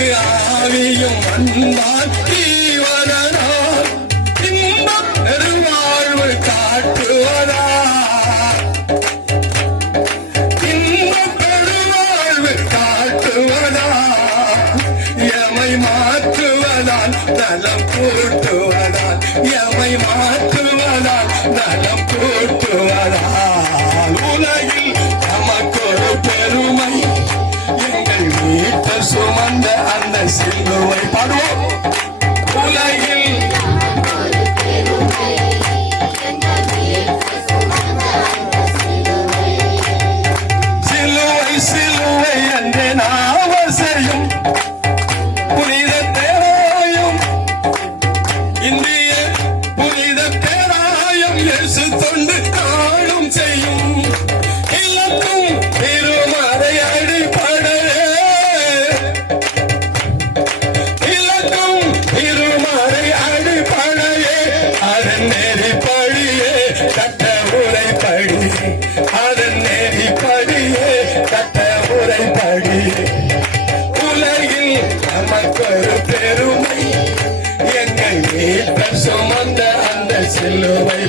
நமக்கு ஆவியும் வந்தால் தீவதனால் இன்பம் பெருவாழ்வு காட்டுவதா இன்பம் பெருவாழ்வு காட்டுவதா எமை மாற்றுவதால் நலம் கூட்டுவதால் எமை மாற்றுவதால் நலம் கூட்டுவதால் உலகில் நமக்கொரு பெருமை எங்கள் மீட்டர் சுமந்த அந்த சிலுவை பாடுவோம் உலகில் சிலுவை சிலுவை என்று நாவல் செய்யும் புனித தேராயும் இந்திய புனித தேராயும் இயேசு தொண்டு காணும் செய்யும் இலக்கும் திருமறை அடிப்படையே இலக்கும் திருமறை அடிப்படையே அதன் நெறிப்படியே கட்ட உரைப்படியே அதன் நெறிப்படியே கட்ட உரைப்படியே உலகில் நமக்கொரு பெருமை எங்கள் மீட்பர் சுமந்த அந்த சிலுவை